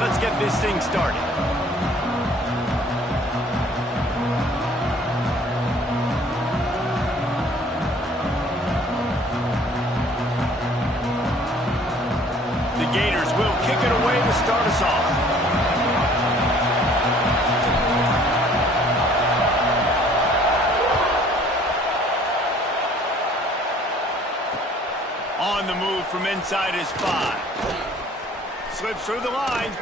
Let's get this thing started. The Gators will kick it away to start us off. On the move from inside his 5. Slips through the line.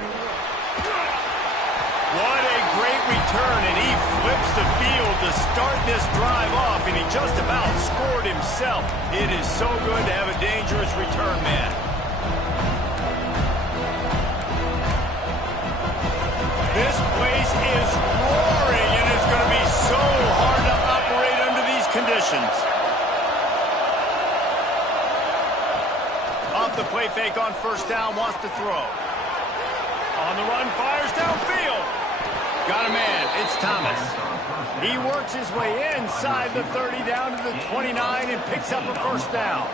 What a great return, and he flips the field to start this drive off, and he just about scored himself. It is so good to have a dangerous return man. This place is roaring, and it's going to be so hard to operate under these conditions. Off the play fake on first down, wants to throw. On the run, fires downfield. Got a man, it's Thomas. He works his way inside the 30 down to the 29 and picks up a first down.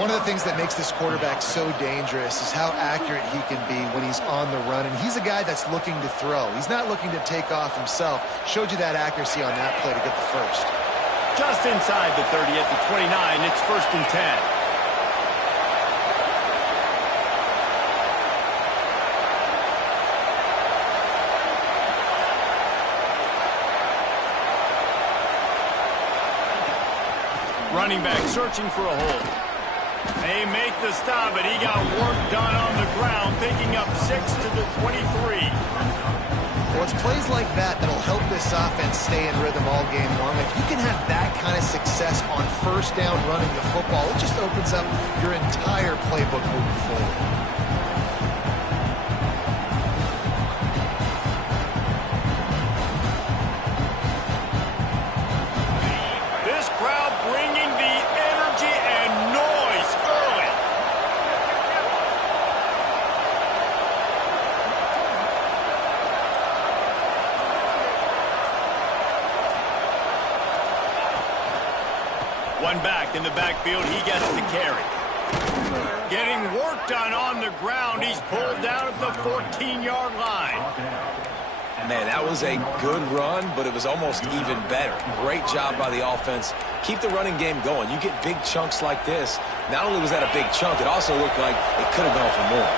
One of the things that makes this quarterback so dangerous is how accurate he can be when he's on the run. And he's a guy that's looking to throw. He's not looking to take off himself. Showed you that accuracy on that play to get the first. Just inside the 30 at the 29, it's 1st and 10. Running back searching for a hole. They make the stop, but he got work done on the ground, picking up 6 to the 23. Well, it's plays like that that'll help this offense stay in rhythm all game long. If you can have that kind of success on first down running the football, it just opens up your entire playbook moving forward. One back in the backfield, he gets the carry. Getting work done on the ground. He's pulled down at the 14-yard line. Man, that was a good run, but it was almost even better. Great job by the offense. Keep the running game going. You get big chunks like this. Not only was that a big chunk, it also looked like it could have gone for more.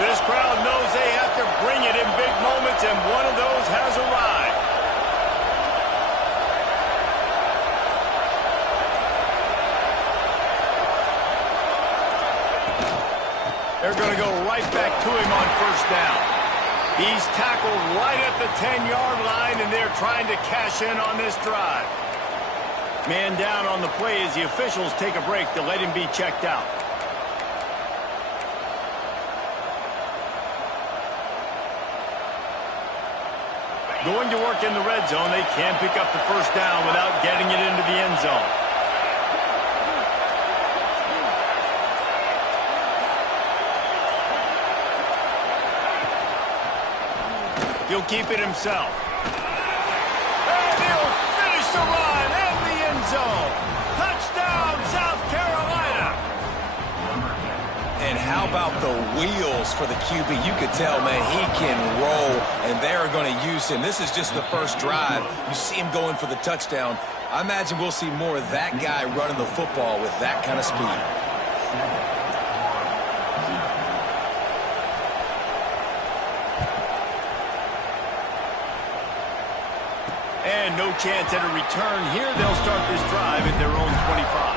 This crowd knows they have to bring it in big moments, and one of those has arrived. They're going to go right back to him on first down. He's tackled right at the 10-yard line, and they're trying to cash in on this drive. Man down on the play as the officials take a break to let him be checked out. Going to work in the red zone, they can't pick up the first down without getting it into the end zone. He'll keep it himself. And he'll finish the run in the end zone. Touchdown, South Carolina. And how about the wheels for the QB? You could tell, man, he can roll, and they're going to use him. This is just the first drive. You see him going for the touchdown. I imagine we'll see more of that guy running the football with that kind of speed. And no chance at a return here. They'll start this drive at their own 25.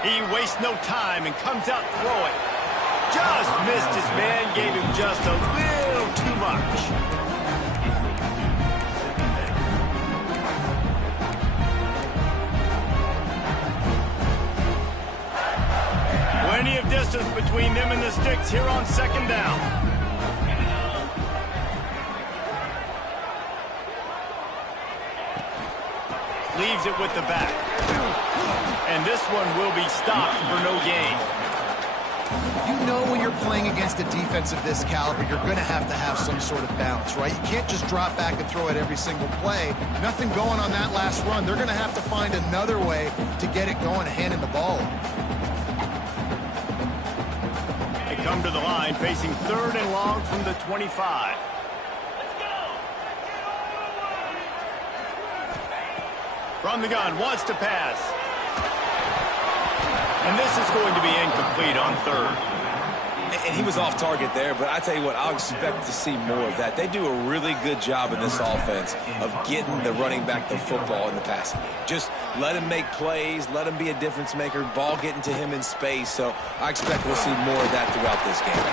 He wastes no time and comes out throwing. Just missed his man, gave him just a little too much. Plenty of distance between them and the sticks here on second down. leaves it with the back. And this one will be stopped for no gain. You know when you're playing against a defense of this caliber, you're going to have some sort of balance, right? You can't just drop back and throw it every single play. Nothing going on that last run. They're going to have to find another way to get it going, handing the ball. They come to the line, facing 3rd and long from the 25. From the gun, wants to pass. And this is going to be incomplete on 3rd. And he was off target there, but I tell you what, I'll expect to see more of that. They do a really good job in this offense of getting the running back the football in the passing game. Just let him make plays, let him be a difference maker, ball getting to him in space. So I expect we'll see more of that throughout this game.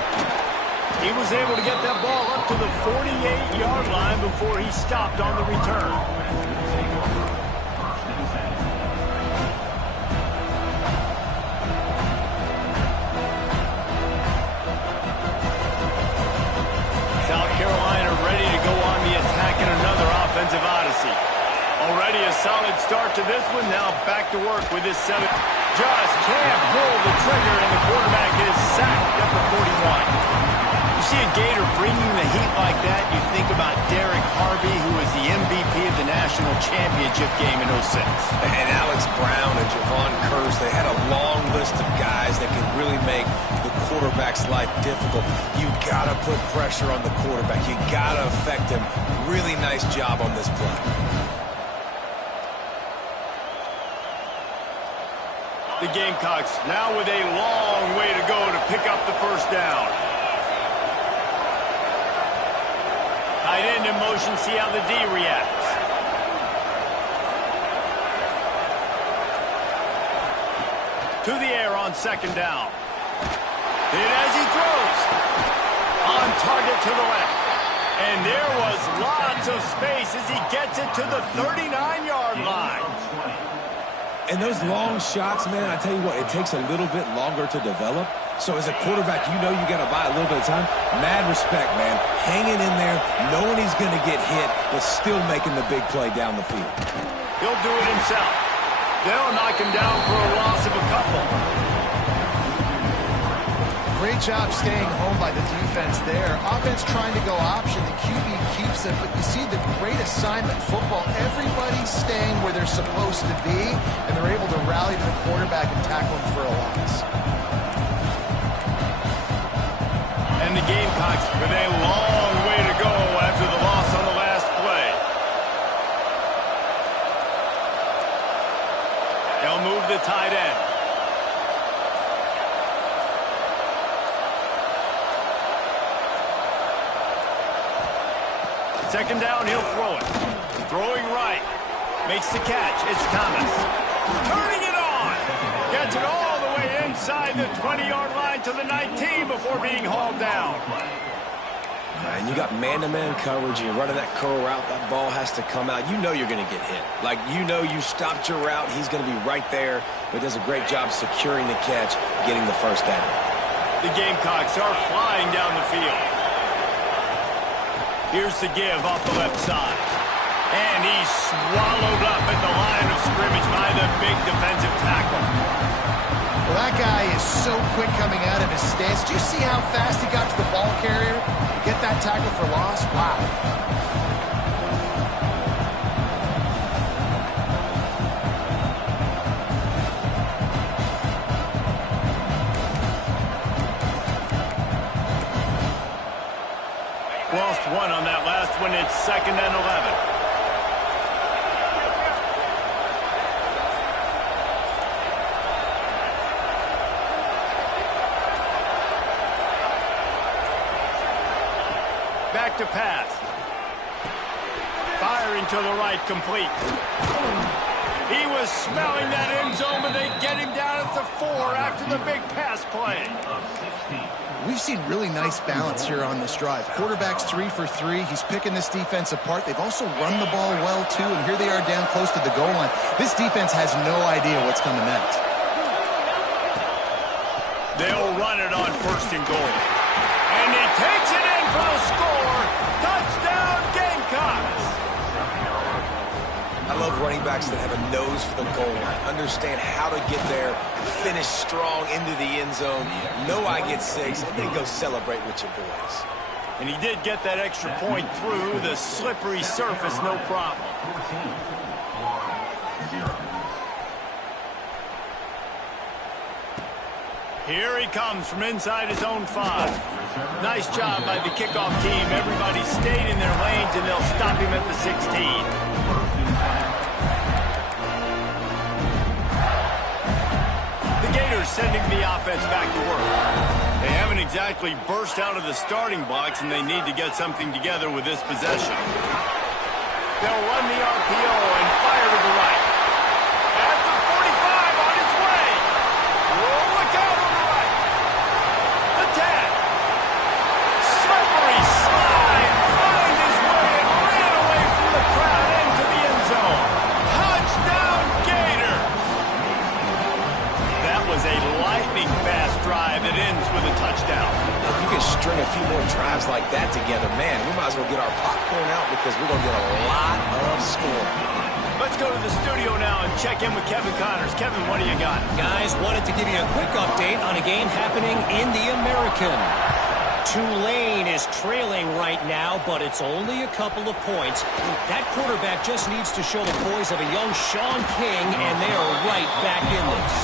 He was able to get that ball up to the 48-yard line before he stopped on the return. Offensive odyssey. Already a solid start to this one. Now back to work with his 7th. Just can't pull the trigger, and the quarterback is sacked at the 41. You see a Gator bringing the heat like that, you think about Derek Harvey, who was the MVP of the national championship game in 06. And Alex Brown and Javon Curse, they had a long list of guys that could really make the quarterback's life difficult. You got to put pressure on the quarterback. You got to affect him. Really nice job on this play. The Gamecocks now with a long way to go to pick up the 1st down. Tight end in motion, see how the D reacts. To the air on 2nd down. Hit as he throws. On target to the left. And there was lots of space as he gets it to the 39-yard line. And those long shots, man, I tell you what, it takes a little bit longer to develop. So as a quarterback, you know you got to buy a little bit of time. Mad respect, man. Hanging in there, knowing he's going to get hit, but still making the big play down the field. He'll do it himself. They'll knock him down for a loss of a couple. Great job staying home by the defense there. Offense trying to go option. The QB keeps it, but you see the great assignment football. Everybody's staying where they're supposed to be, and they're able to rally to the quarterback and tackle him for a loss. And the Gamecocks with a long way to go after the loss on the last play. They'll move the tight end. Second down, he'll throw it. Throwing right. Makes the catch. It's Thomas. Turning it on. Gets it all the way inside the 20-yard line to the 19 before being hauled down. And you got man-to-man coverage. You're running that curl route. That ball has to come out. You know you're going to get hit. Like, you know you stopped your route. He's going to be right there. But does a great job securing the catch, getting the 1st down. The Gamecocks are flying down the field. Here's the give off the left side. And he's swallowed up at the line of scrimmage by the big defensive tackle. Well, that guy is so quick coming out of his stance. Do you see how fast he got to the ball carrier? Get that tackle for loss? Wow. Lost one on that last one. It's 2nd and 11. Back to pass. Firing to the right, complete. He was smelling that end zone, but they get him down at the 4 after the big pass play. We've seen really nice balance here on this drive. Quarterback's 3 for 3. He's picking this defense apart. They've also run the ball well, too, and here they are down close to the goal line. This defense has no idea what's coming next. They'll run it on 1st and goal. And he takes it in for the score. Touchdown, Gamecocks. I love running backs that have a nose for the goal line, understand how to get there, finish strong into the end zone, know I get 6, and then go celebrate with your boys. And he did get that extra point through the slippery surface, no problem. Here he comes from inside his own 5. Nice job by the kickoff team. Everybody stayed in their lanes, and they'll stop him at the 16. The Gators sending the offense back to work. They haven't exactly burst out of the starting blocks, and they need to get something together with this possession. They'll run the RPO and fire to the right. At the 45 on its way. Look out on the right. The 10. Slippery slide. Find his way and ran away from the crowd into the end zone. Touchdown, Gator. That was a lightning-fast drive that ends with a touchdown. If you can string a few more drives like that together, man, we might as well get our popcorn out because we're going to get a lot of scoring. Let's go to the studio now and check in with Kevin Connors. Kevin, what do you got? Guys, wanted to give you a quick update on a game happening in the American. Tulane is trailing right now, but it's only a couple of points. That quarterback just needs to show the poise of a young Sean King, and they are right back in this.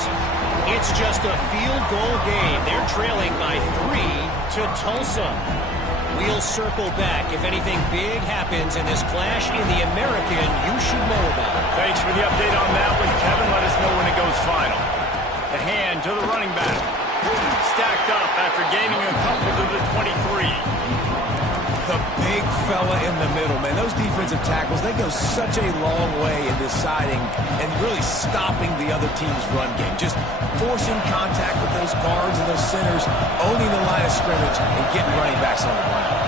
It's just a field goal game. They're trailing by 3 to Tulsa. We'll circle back. If anything big happens in this clash in the American, you should know about it. Thanks for the update on that one, Kevin. Let us know when it goes final. The hand to the running back. Stacked up after gaining a couple to the 23. The big fella in the middle, man. Those defensive tackles, they go such a long way in deciding and really stopping the other team's run game. Just forcing contact with those guards and those centers, owning the line of scrimmage, and getting running backs on the ground.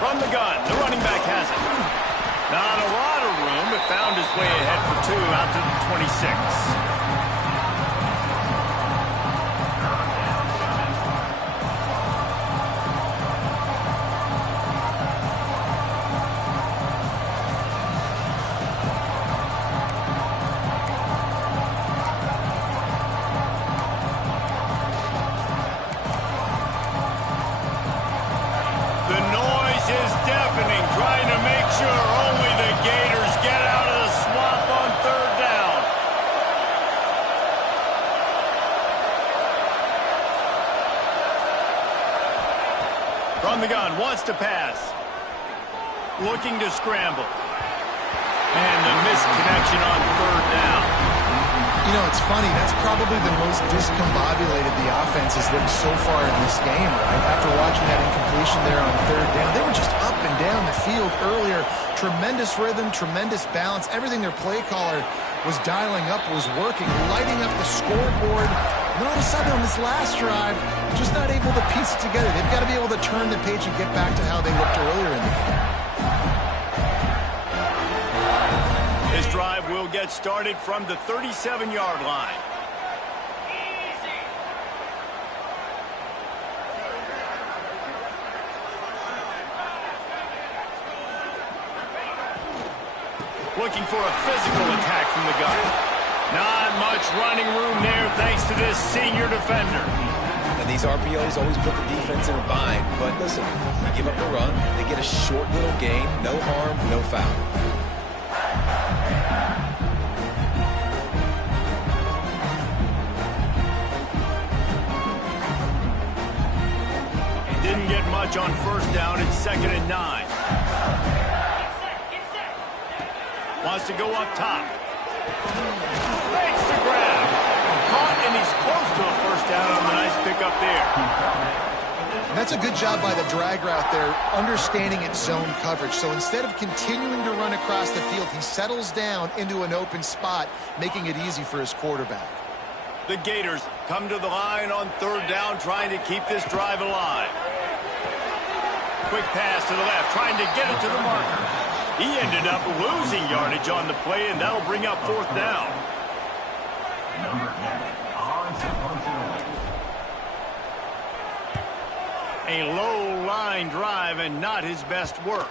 From the gun, the running back has it. Not a lot of room, but found his way ahead for 2 out to the 26. From the gun, wants to pass. Looking to scramble. And the missed connection on 3rd down. You know, it's funny. That's probably the most discombobulated the offense has looked so far in this game, right? After watching that incompletion there on 3rd down, they were just up and down the field earlier. Tremendous rhythm, tremendous balance. Everything their play caller was dialing up was working, lighting up the scoreboard. And all of a sudden on this last drive, just not able to piece it together. They've got to be able to turn the page and get back to how they looked earlier in the game. This drive will get started from the 37-yard line. Looking for a physical attack from the gun. Not much running room there thanks to this senior defender. And these RPOs always put the defense in a bind. But listen, you give up the run, they get a short little gain, no harm, no foul. Didn't get much on 1st down. It's 2nd and 9. Wants to go up top. Makes the grab. Caught, and he's close to a 1st down on the nice pickup there. And that's a good job by the drag route there, understanding its zone coverage. So instead of continuing to run across the field, he settles down into an open spot, making it easy for his quarterback. The Gators come to the line on 3rd down, trying to keep this drive alive. Quick pass to the left, trying to get it to the marker. He ended up losing yardage on the play, and that'll bring up 4th down. A low line drive and not his best work.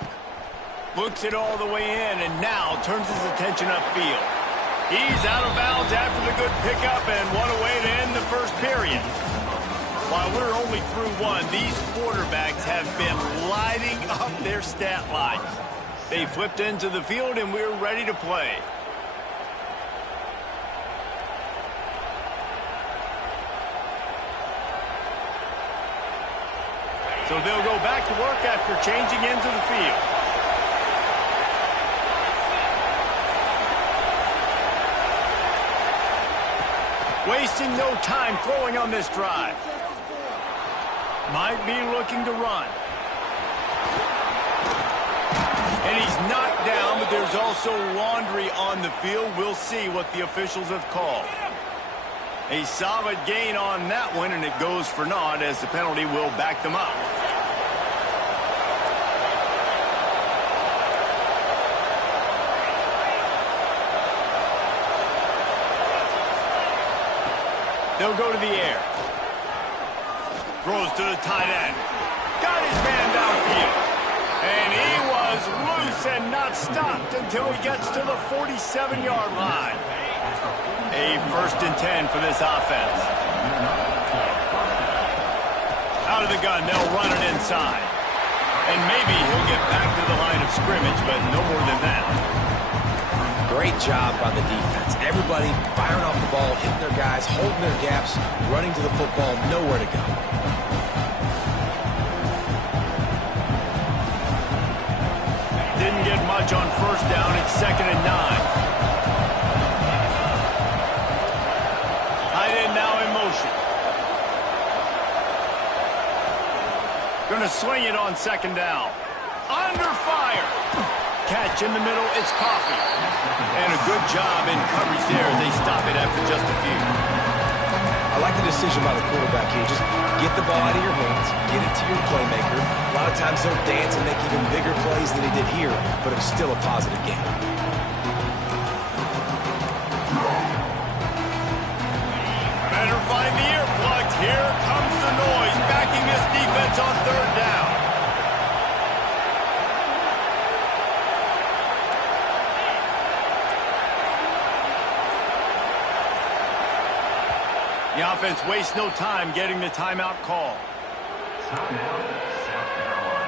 Looks it all the way in and now turns his attention upfield. He's out of bounds after the good pickup and one away to end the first period. While we're only through one, these quarterbacks have been lighting up their stat lines. They flipped into the field and we're ready to play. So they'll go back to work after changing into the field. Wasting no time throwing on this drive. Might be looking to run. And he's knocked down, but there's also laundry on the field. We'll see what the officials have called. A solid gain on that one, and it goes for naught as the penalty will back them up. They'll go to the air. Throws to the tight end. Got his man downfield. And he was loose and not stopped until he gets to the 47-yard line. A 1st and 10 for this offense. Out of the gun, they'll run it inside. And maybe he'll get back to the line of scrimmage, but no more than that. Great job by the defense. Everybody firing off the ball, hitting their guys, holding their gaps, running to the football, nowhere to go. Didn't get much on 1st down. It's 2nd and 9. Tight end now in motion. Gonna swing it on 2nd down. Under fire. Catch in the middle, it's Coffee. And a good job in coverage there as they stop it after just a few. I like the decision by the quarterback here. Just get the ball out of your hands, get it to your playmaker. A lot of times he'll dance and make even bigger plays than he did here, but it was still a positive game. Better find the earplugs. Here comes the noise, backing this defense on 3rd down. The offense wastes no time getting the timeout call. Timeout, South Carolina.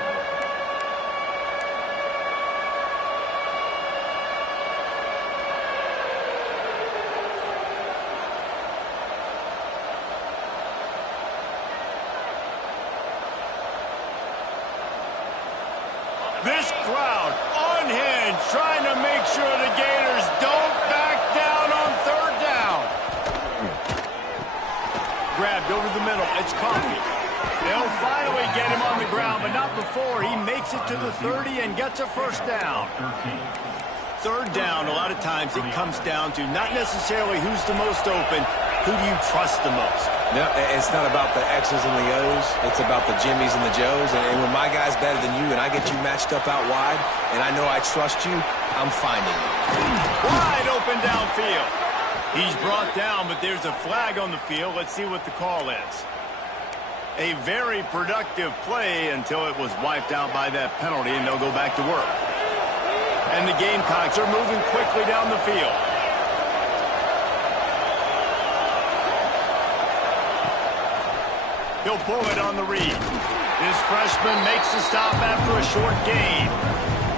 This crowd unhinged, trying to make sure the Gators don't back down on 3rd down. Grabbed over the middle. It's Coffee. They'll finally get him on the ground, but not before he makes it to the 30 and gets a 1st down. 3rd down, a lot of times it comes down to not necessarily who's the most open, who do you trust the most? No, it's not about the X's and the O's. It's about the Jimmys and the Joes. And when my guy's better than you and I get you matched up out wide, and I know I trust you, I'm finding you. Wide open downfield. He's brought down, but there's a flag on the field. Let's see what the call is. A very productive play until it was wiped out by that penalty, and they'll go back to work. And the Gamecocks are moving quickly down the field. He'll pull it on the read. This freshman makes the stop after a short gain.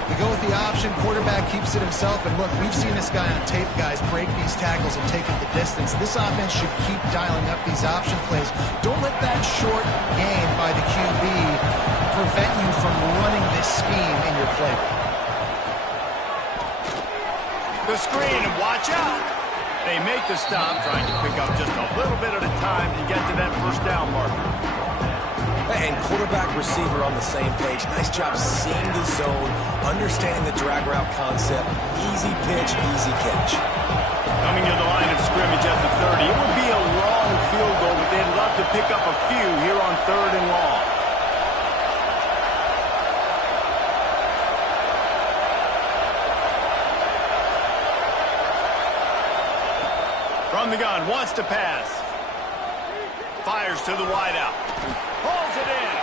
We go with the option. Quarterback keeps it himself. And look, we've seen this guy on tape, guys, break these tackles and take it the distance. This offense should keep dialing up these option plays. Don't let that short gain by the QB prevent you from running this scheme in your playbook. The screen, and watch out. They make the stop, trying to pick up just a little bit at a time to get to that 1st down marker. And quarterback, receiver on the same page. Nice job seeing the zone, understanding the drag route concept. Easy pitch, easy catch. Coming to the line of scrimmage at the 30. It would be a long field goal, but they'd love to pick up a few here on 3rd and long. From the gun, wants to pass. Fires to the wideout. Hauls it in.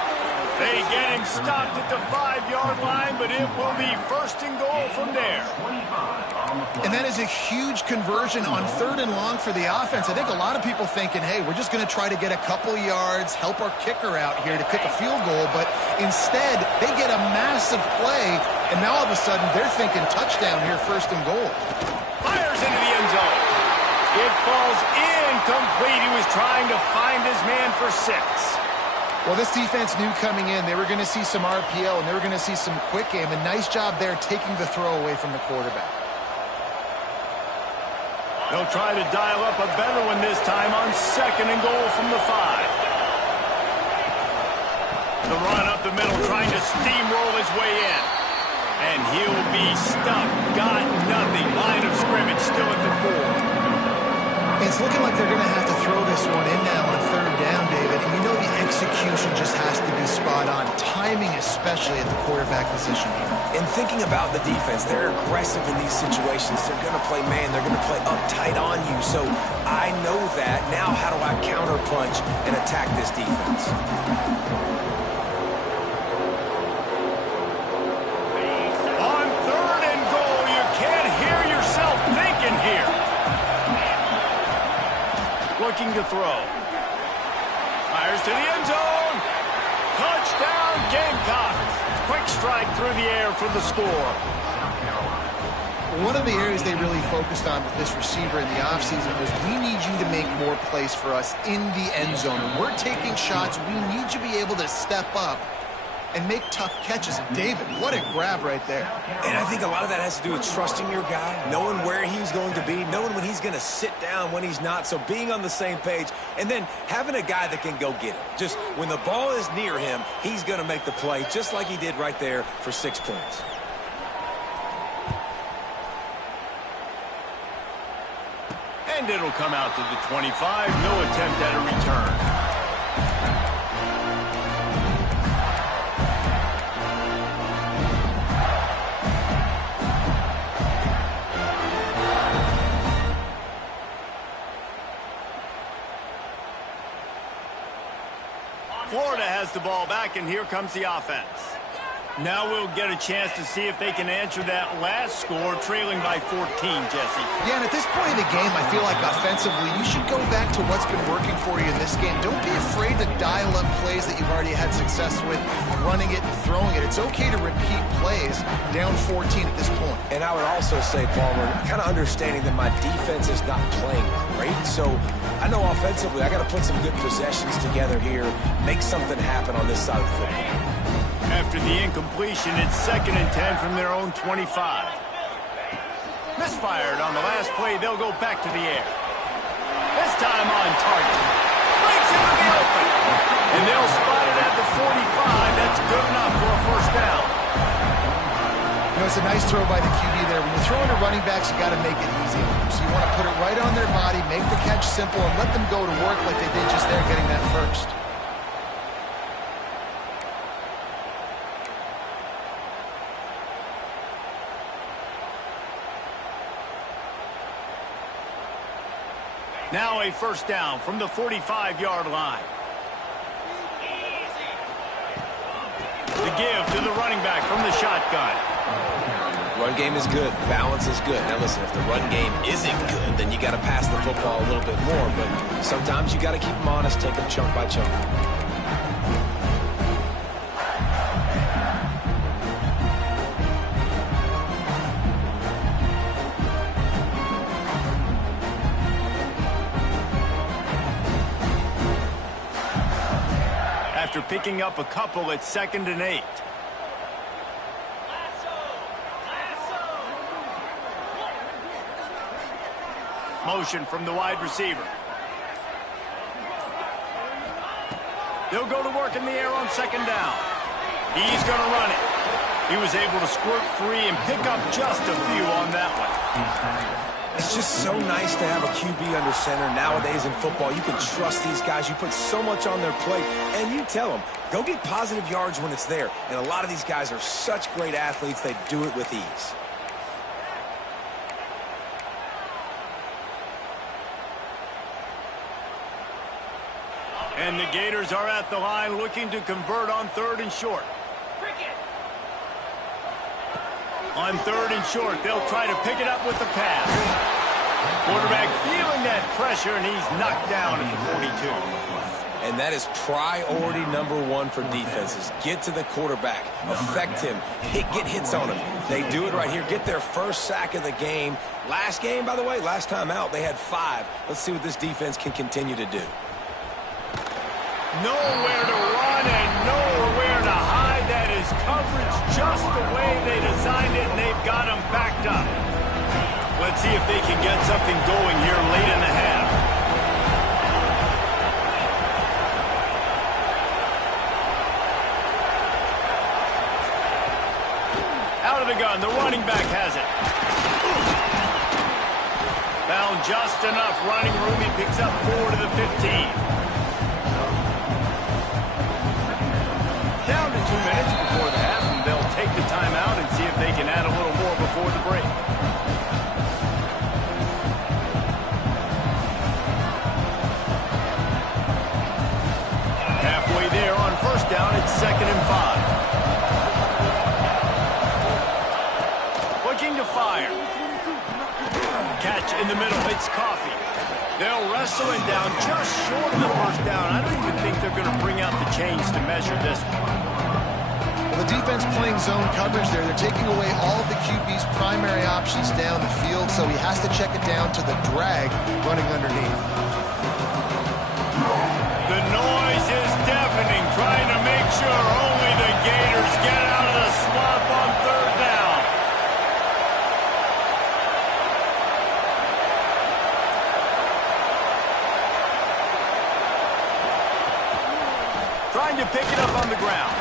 They get him stopped at the 5-yard line, but it will be first and goal from there. And that is a huge conversion on 3rd and long for the offense. I think a lot of people thinking, hey, we're just going to try to get a couple yards, help our kicker out here to kick a field goal. But instead, they get a massive play, and now all of a sudden they're thinking touchdown here, first and goal. Fires into the end zone. It falls incomplete. He was trying to find his man for 6. Well, this defense knew coming in they were going to see some RPO and they were going to see some quick game. A nice job there taking the throw away from the quarterback. They'll try to dial up a better one this time on 2nd and goal from the 5. The run up the middle, trying to steamroll his way in. And he'll be stuck. Got nothing. Line of scrimmage still at the 4. It's looking like they're going to have to throw this one in now on 3rd down, David. And you know the execution just has to be spot on. Timing especially at the quarterback position here. And thinking about the defense, they're aggressive in these situations. They're going to play man. They're going to play uptight on you. So I know that. Now how do I counterpunch and attack this defense? On 3rd and goal, you can't hear yourself thinking here. Looking to throw. Fires to the end zone. Touchdown, Gamecocks. Quick strike through the air for the score. One of the areas they really focused on with this receiver in the offseason was we need you to make more plays for us in the end zone. And we're taking shots. We need you to be able to step up and make tough catches. And David, what a grab right there. And I think a lot of that has to do with trusting your guy, knowing where he's going to be, knowing when he's going to sit down, when he's not, so being on the same page, and then having a guy that can go get it. Just when the ball is near him, he's going to make the play, just like he did right there for 6 points. And it'll come out to the 25. No attempt at a return. Florida has the ball back, and here comes the offense. Now we'll get a chance to see if they can answer that last score, trailing by 14, Jesse. Yeah, and at this point in the game, I feel like offensively, you should go back to what's been working for you in this game. Don't be afraid to dial up plays that you've already had success with, running it and throwing it. It's okay to repeat plays down 14 at this point. And I would also say, Palmer, kind of understanding that my defense is not playing great, so I know offensively I got to put some good possessions together here, make something happen on this side of the football. After the incompletion, it's 2nd and 10 from their own 25. Misfired on the last play. They'll go back to the air. This time on target. Breaks into the open. And they'll spot it at the 45. That's good enough for a first down. You know, it's a nice throw by the QB there. When you're throwing to running backs, you got to make it easy on them. So you want to put it right on their body, make the catch simple, and let them go to work like they did just there, getting that first. Now a first down from the 45-yard line. The give to the running back from the shotgun. Run game is good. Balance is good. Now listen, if the run game isn't good, then you got to pass the football a little bit more. But sometimes you got to keep them honest, take them chunk by chunk. After picking up a couple, it's 2nd and 8. Motion from the wide receiver. They'll go to work in the air on 2nd down. He's going to run it. He was able to squirt free and pick up just a few on that one. It's just so nice to have a QB under center. Nowadays in football, you can trust these guys. You put so much on their plate, and you tell them, go get positive yards when it's there. And a lot of these guys are such great athletes, they do it with ease. And the Gators are at the line looking to convert on 3rd and short. On 3rd and short, they'll try to pick it up with the pass. Quarterback feeling that pressure, and he's knocked down at the 42. And that is priority number 1 for defenses. Get to the quarterback, affect him, get hits on him. They do it right here. Get their first sack of the game. Last game, by the way, last time out, they had 5. Let's see what this defense can continue to do. Nowhere to run and nowhere to hide. That is coverage just the way they designed it, and they've got them backed up. Let's see if they can get something going here late in the half. Out of the gun, the running back has it. Found just enough running room. He picks up 4 to the 15. Down to 2 minutes before the half, and they'll take the timeout and see if they can add a little more before the break. Halfway there on 1st down, it's 2nd and 5. Looking to fire. Catch in the middle, it's Coffee. They'll wrestle him down just short of the 1st down. I don't even think they're going to bring out the chains to measure this one. Well, the defense playing zone coverage there. They're taking away all of the QB's primary options down the field, so he has to check it down to the drag running underneath. The noise is deafening, trying to make sure only the Gators get out of the slump on 3rd down. Trying to pick it up on the ground.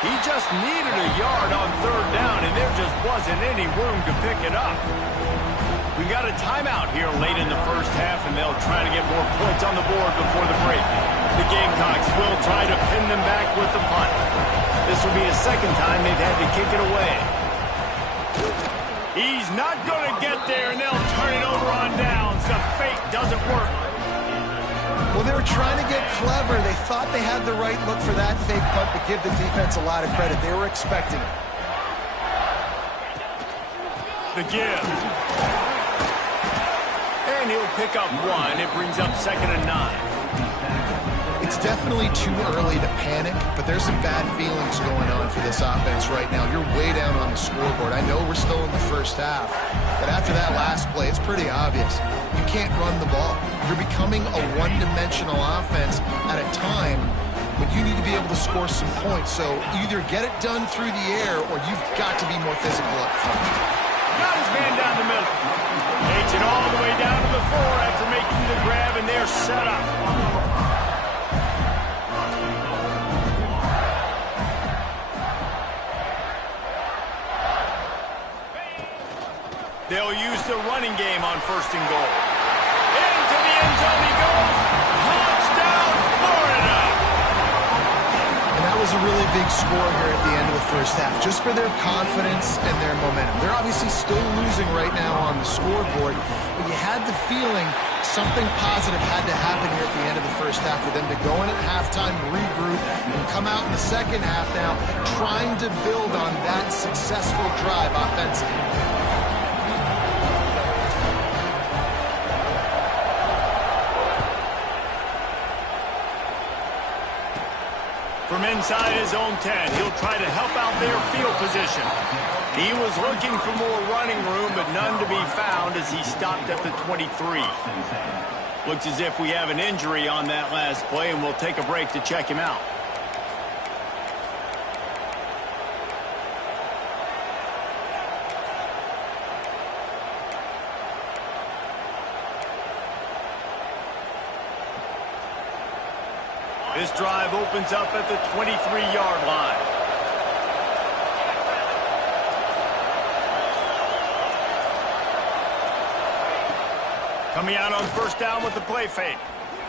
He just needed a yard on 3rd down, and there just wasn't any room to pick it up. We got a timeout here late in the 1st half, and they'll try to get more points on the board before the break. The Gamecocks will try to pin them back with the punt. This will be the 2nd time they've had to kick it away. He's not going to get there, and they'll turn it over on downs. The fake doesn't work. Well, they were trying to get clever. They thought they had the right look for that fake punt, but give the defense a lot of credit. They were expecting it. The give. And he'll pick up 1. It brings up 2nd and 9. It's definitely too early to panic, but there's some bad feelings going on for this offense right now. You're way down on the scoreboard. I know we're still in the 1st half, but after that last play, it's pretty obvious. You can't run the ball. You're becoming a one-dimensional offense at a time when you need to be able to score some points. So either get it done through the air or you've got to be more physical up front. Got his man down the middle. Takes it all the way down to the 4 after making the grab, and they're set up. They'll use the running game on 1st and goal. Into the end zone he goes. Touchdown, Florida! And that was a really big score here at the end of the 1st half, just for their confidence and their momentum. They're obviously still losing right now on the scoreboard, but you had the feeling something positive had to happen here at the end of the 1st half for them to go in at halftime, regroup, and come out in the 2nd half now trying to build on that successful drive offensively. From inside his own 10, he'll try to help out their field position. He was looking for more running room, but none to be found as he stopped at the 23. Looks as if we have an injury on that last play, and we'll take a break to check him out. This drive opens up at the 23-yard line. Coming out on 1st down with the play fake.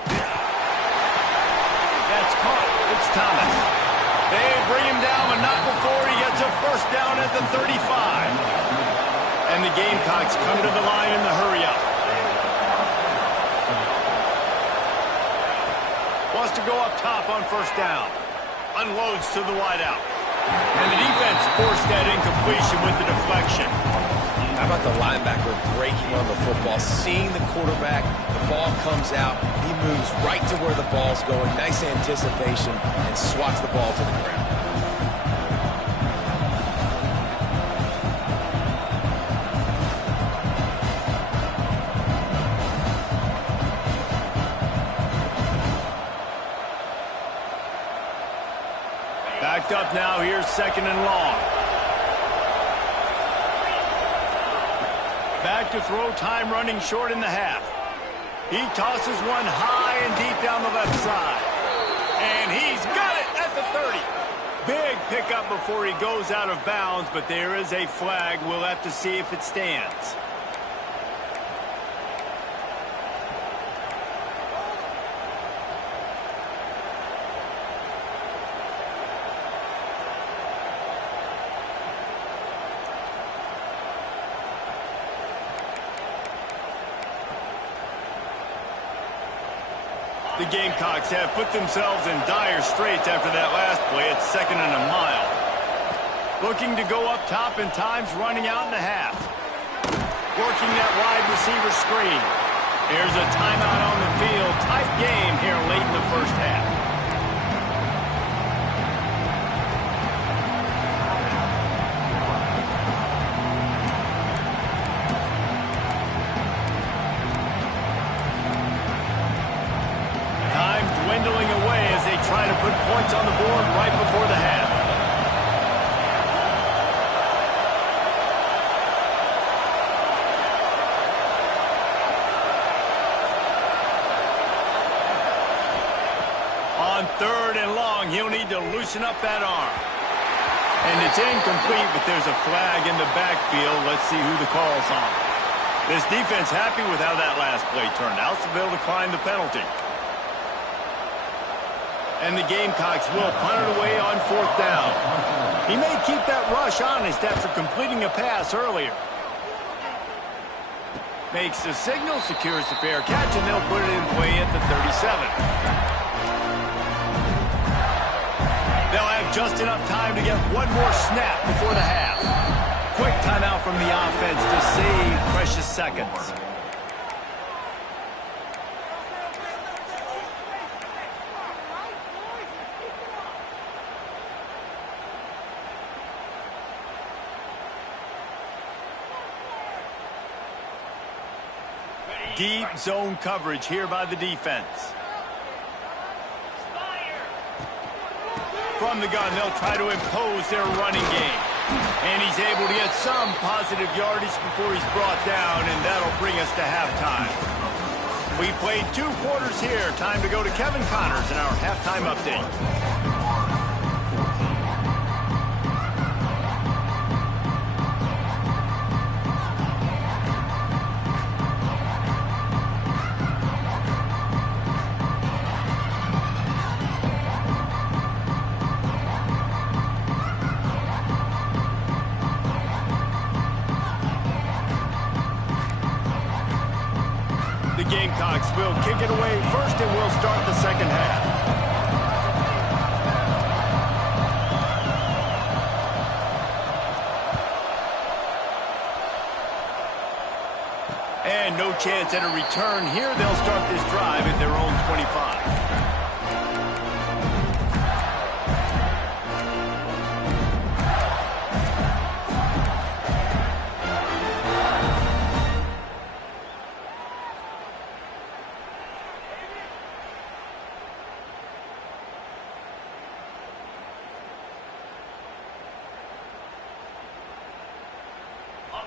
That's caught. It's Thomas. They bring him down, but not before he gets a 1st down at the 35. And the Gamecocks come to the line in the hurry-up. Wants to go up top on first down. Unloads to the wideout. And the defense forced that incompletion with the deflection. How about the linebacker breaking on the football, seeing the quarterback, the ball comes out, he moves right to where the ball's going, nice anticipation, and swats the ball to the ground. Backed up now, here's 2nd and long. Back to throw, time running short in the half. He tosses one high and deep down the left side. And he's got it at the 30. Big pickup before he goes out of bounds, but there is a flag. We'll have to see if it stands. The Gamecocks have put themselves in dire straits after that last play. It's 2nd and a mile. Looking to go up top, and time's running out in the half. Working that wide receiver screen. There's a timeout on the field. Tight game here late in the first half. Dwindling away as they try to put points on the board right before the half. On 3rd and long, he'll need to loosen up that arm. And it's incomplete, but there's a flag in the backfield. Let's see who the call's on. This defense happy with how that last play turned out, so they'll decline the penalty. And the Gamecocks will punt it away on 4th down. He may keep that rush honest after completing a pass earlier. Makes the signal, secures the fair catch, and they'll put it in play at the 37. They'll have just enough time to get one more snap before the half. Quick timeout from the offense to save precious seconds. Deep zone coverage here by the defense. From the gun, they'll try to impose their running game. And he's able to get some positive yardage before he's brought down, and that'll bring us to halftime. We played 2 quarters here. Time to go to Kevin Connors in our halftime update. The Gamecocks will kick it away first, and we'll start the second half. And no chance at a return here. They'll start this drive at their own 25.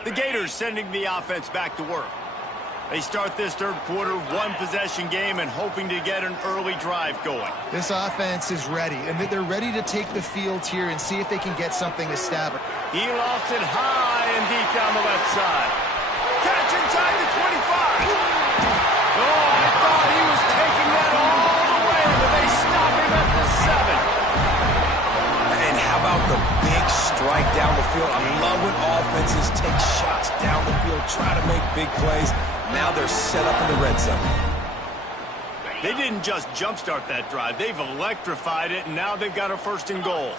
The Gators sending the offense back to work. They start this 3rd quarter, 1-possession game, and hoping to get an early drive going. This offense is ready, and they're ready to take the field here and see if they can get something established. He lost it high and deep down the left side. Catch inside the 25. Oh, I thought he was taking that all the way, but they stop him at the 7. And how about the big strike down the field? I love when offenses take shots down the field, try to make big plays. Now they're set up in the red zone. They didn't just jumpstart that drive. They've electrified it, and now they've got a 1st and goal.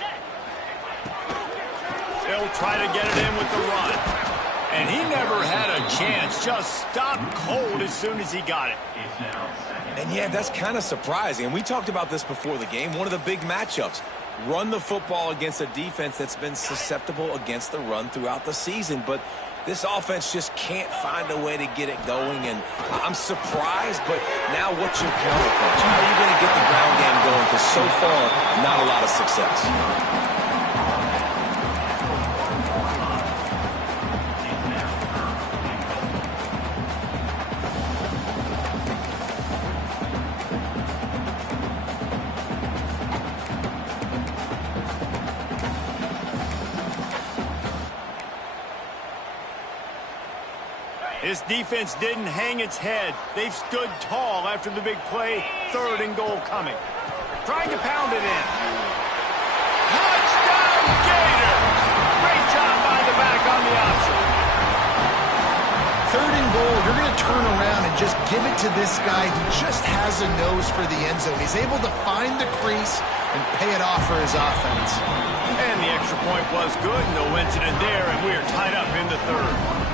They'll try to get it in with the run. And he never had a chance. Just stopped cold as soon as he got it. And yeah, that's kind of surprising. And we talked about this before the game. One of the big matchups. Run the football against a defense that's been susceptible against the run throughout the season. But this offense just can't find a way to get it going. And I'm surprised, but now what's your counterpunch? How are you going to get the ground game going? Because so far, not a lot of success. This defense didn't hang its head. They've stood tall after the big play. 3rd and goal coming. Trying to pound it in. Touchdown, Gators! Great job by the back on the option. 3rd and goal, you're going to turn around and just give it to this guy who just has a nose for the end zone. He's able to find the crease and pay it off for his offense. And the extra point was good. No incident there, and we are tied up in the 3rd.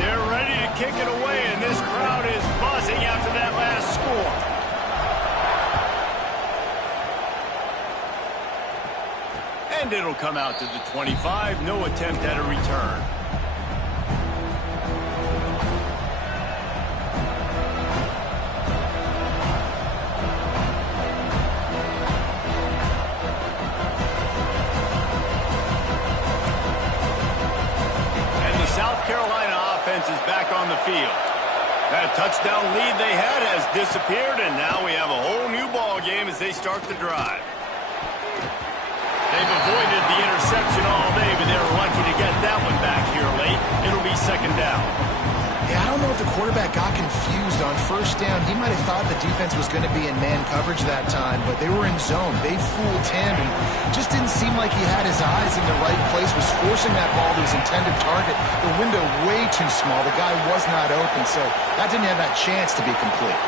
They're ready to kick it away, and this crowd is buzzing after that last score. And it'll come out to the 25. No attempt at a return. And the South Carolina offense is back on the field. That touchdown lead they had has disappeared, and now we have a whole new ball game as they start the drive. They've avoided the interception all day, but they were lucky to get that one back here late. It'll be 2nd down. Yeah, I don't know if the quarterback got confused on 1st down. He might have thought the defense was going to be in man coverage that time, but they were in zone. They fooled him and just didn't seem like he had his eyes in the right place, was forcing that ball to his intended target. The window way too small. The guy was not open, so that didn't have that chance to be complete.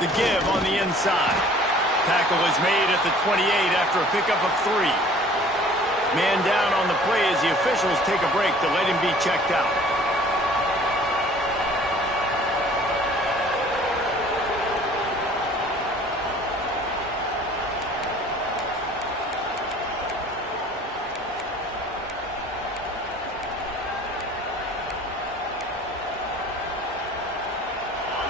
The give on the inside. Tackle is made at the 28 after a pickup of 3. Man down on the play as the officials take a break to let him be checked out.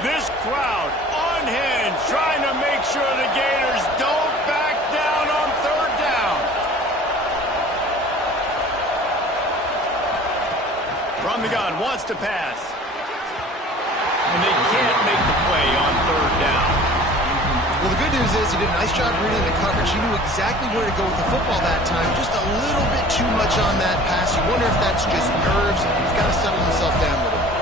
This crowd unhinged, trying to make sure the Gators don't back down on 3rd down. From the gun, wants to pass. And they can't make the play on 3rd down. Well, the good news is he did a nice job reading the coverage. He knew exactly where to go with the football that time. Just a little bit too much on that pass. You wonder if that's just nerves. He's got to settle himself down a little bit.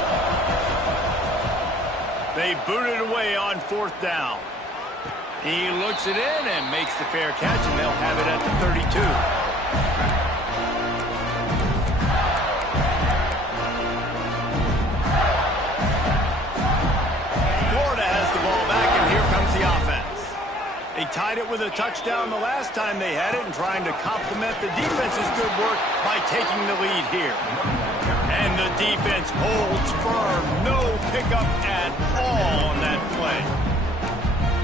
They boot it away on 4th down. He looks it in and makes the fair catch, and they'll have it at the 32. Florida has the ball back, and here comes the offense. They tied it with a touchdown the last time they had it and trying to complement the defense's good work by taking the lead here. And the defense holds firm. No pickup at all on that play.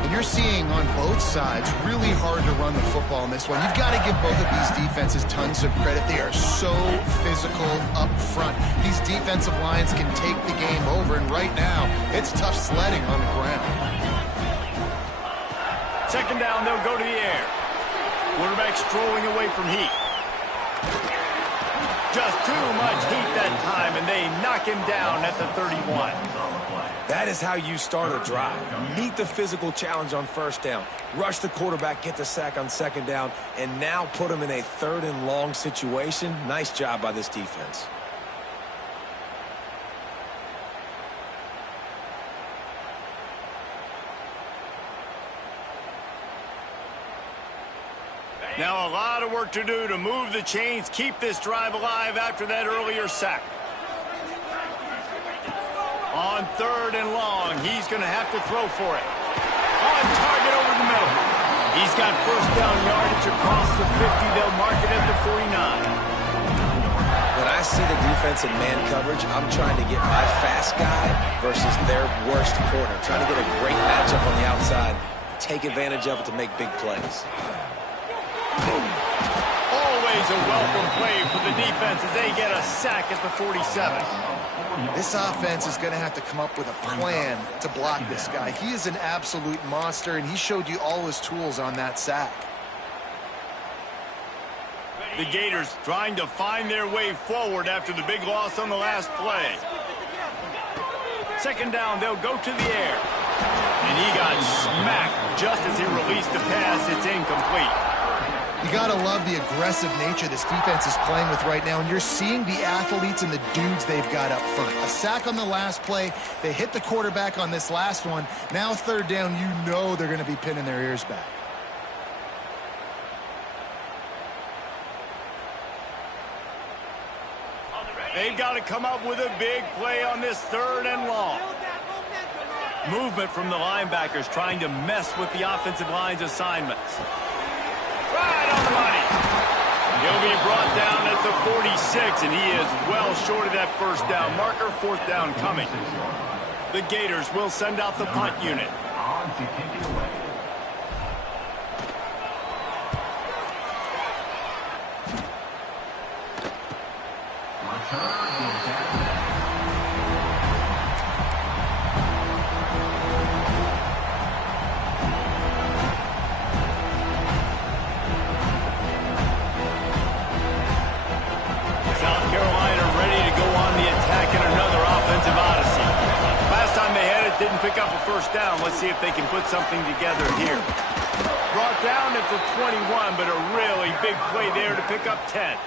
And you're seeing on both sides really hard to run the football in this one. You've got to give both of these defenses tons of credit. They are so physical up front. These defensive lines can take the game over, and right now, it's tough sledding on the ground. 2nd down, they'll go to the air. Quarterback strolling away from heat. Just too much heat that time, and they knock him down at the 31. That is how you start a drive. Meet the physical challenge on 1st down. Rush the quarterback, get the sack on 2nd down, and now put him in a 3rd and long situation. Nice job by this defense. Now a lot of work to do to move the chains, keep this drive alive after that earlier sack. On 3rd and long, he's going to have to throw for it. On target over the middle. He's got first down yardage across the 50. They'll mark it at the 49. When I see the defense in man coverage, I'm trying to get my fast guy versus their worst corner. Trying to get a great matchup on the outside, take advantage of it to make big plays. Always a welcome play for the defense as they get a sack at the 47. This offense is going to have to come up with a plan to block this guy. He is an absolute monster, and he showed you all his tools on that sack. The Gators trying to find their way forward after the big loss on the last play. 2nd down, they'll go to the air. And he got smacked just as he released the pass. It's incomplete. You got to love the aggressive nature this defense is playing with right now, and you're seeing the athletes and the dudes they've got up front. A sack on the last play. They hit the quarterback on this last one. Now 3rd down, you know they're going to be pinning their ears back. They've got to come up with a big play on this 3rd and long. Movement from the linebackers trying to mess with the offensive line's assignments. Right on the money. He'll be brought down at the 46, and he is well short of that first down marker. 4th down coming. The Gators will send out the punt unit. On to kick it away. South Carolina ready to go on the attack in another offensive odyssey. Last time they had it, didn't pick up a first down. Let's see if they can put something together here. Brought down at the 21, but a really big play there to pick up 10.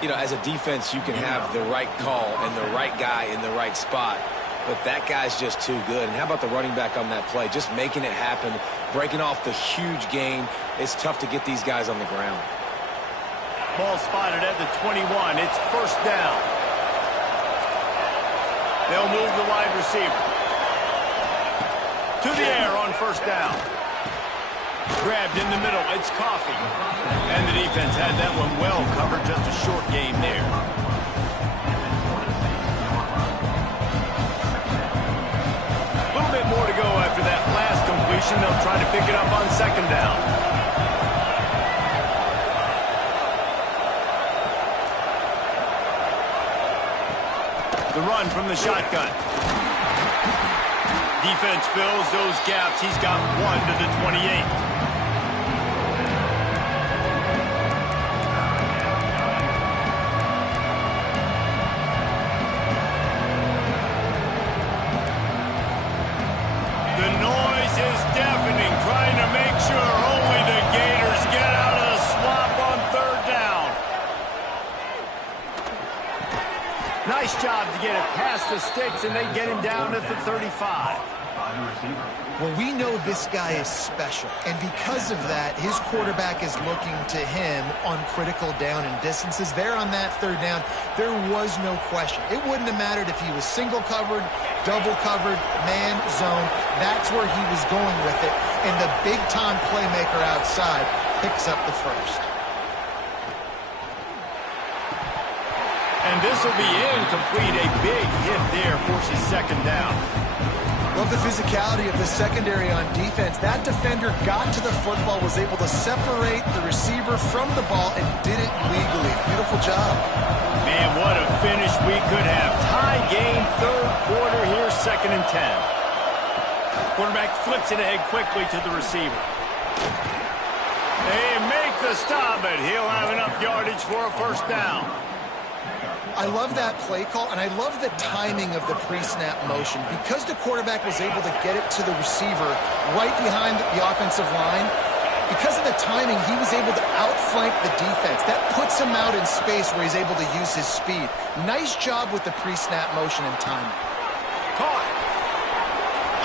You know, as a defense, you can have the right call and the right guy in the right spot, but that guy's just too good. And how about the running back on that play? Just making it happen, breaking off the huge gain. It's tough to get these guys on the ground. Ball spotted at the 21. It's first down. They'll move the wide receiver. To the air on first down. Grabbed in the middle. It's Coffee. And the defense had that one well covered. Just a short game there. A little bit more to go after that last completion. They'll try to pick it up on 2nd down. The run from the shotgun. Defense fills those gaps. He's got 1 to the 28. The noise is deafening, trying to make sure only the Gators get out of the swamp on 3rd down. Nice job to get it past the sticks, and they get him down at the 35. Well, we know this guy is special, and because of that, his quarterback is looking to him on critical down and distances. There on that 3rd down, there was no question. It wouldn't have mattered if he was single covered, double covered, man, zone. That's where he was going with it, and the big-time playmaker outside picks up the first. And this will be incomplete. A big hit there forces 2nd down. Love the physicality of the secondary on defense. That defender got to the football, was able to separate the receiver from the ball, and did it legally. Beautiful job. Man, what a finish we could have. Tie game, 3rd quarter here, 2nd and 10. Quarterback flips it ahead quickly to the receiver. They make the stop, but he'll have enough yardage for a first down. I love that play call, and I love the timing of the pre-snap motion. Because the quarterback was able to get it to the receiver right behind the offensive line, because of the timing, he was able to outflank the defense. That puts him out in space where he's able to use his speed. Nice job with the pre-snap motion and timing. Caught.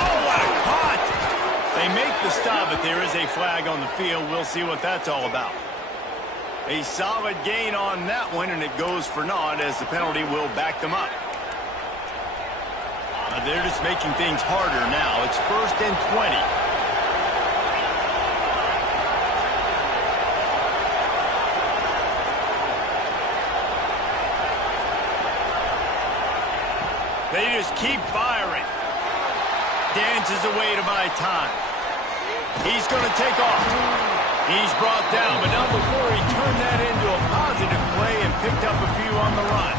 Oh, what a caught! They They make the stop, but there is a flag on the field. We'll see what that's all about. A solid gain on that one, and it goes for naught as the penalty will back them up. They're just making things harder now. It's 1st and 20. They just keep firing. Dances away to buy time. He's going to take off. He's brought down, but not before he turned that into a positive play and picked up a few on the run.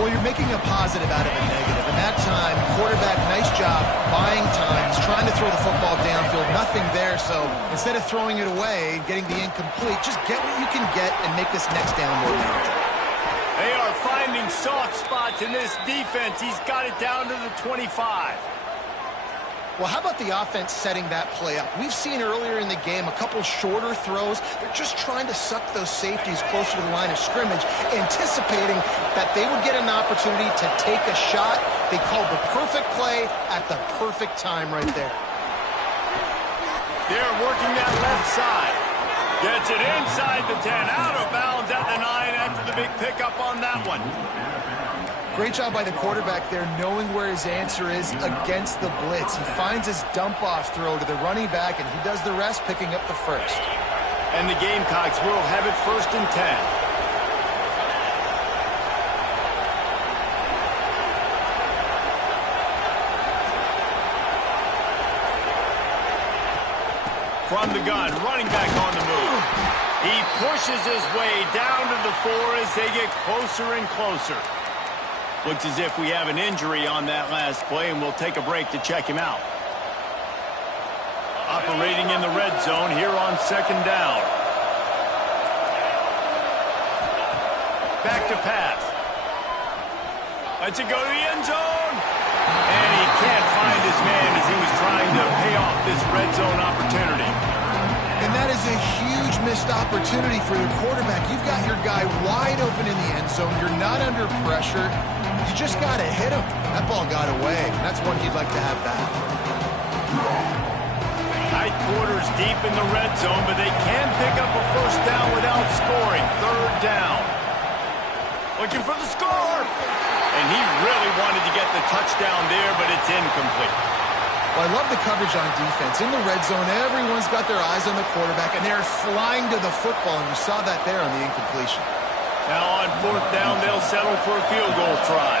Well, you're making a positive out of a negative. And that time, quarterback, nice job buying time. He's trying to throw the football downfield. Nothing there, so instead of throwing it away and getting the incomplete, just get what you can get and make this next down more manageable. They are finding soft spots in this defense. He's got it down to the 25. Well, how about the offense setting that play up? We've seen earlier in the game a couple shorter throws. They're just trying to suck those safeties closer to the line of scrimmage, anticipating that they would get an opportunity to take a shot. They called the perfect play at the perfect time right there. They're working that left side. Gets it inside the 10, out of bounds at the 9 after the big pickup on that one. Great job by the quarterback there, knowing where his answer is against the blitz. He finds his dump-off throw to the running back, and he does the rest, picking up the first. And the Gamecocks will have it 1st and 10. From the gun, running back on the move. He pushes his way down to the 4 as they get closer and closer. Looks as if we have an injury on that last play, and we'll take a break to check him out. Operating in the red zone here on 2nd down. Back to pass. Lets it go to the end zone. And he can't find his man as he was trying to pay off this red zone opportunity. And that is a huge missed opportunity for the quarterback. You've got your guy wide open in the end zone. You're not under pressure. You just got to hit him. That ball got away. That's one he'd like to have back. Tight quarters deep in the red zone, but they can pick up a 1st down without scoring. 3rd down. Looking for the score. And he really wanted to get the touchdown there, but it's incomplete. Well, I love the coverage on defense. In the red zone, everyone's got their eyes on the quarterback, and they're flying to the football, and you saw that there on the incompletion. Now on 4th down, they'll settle for a field goal try.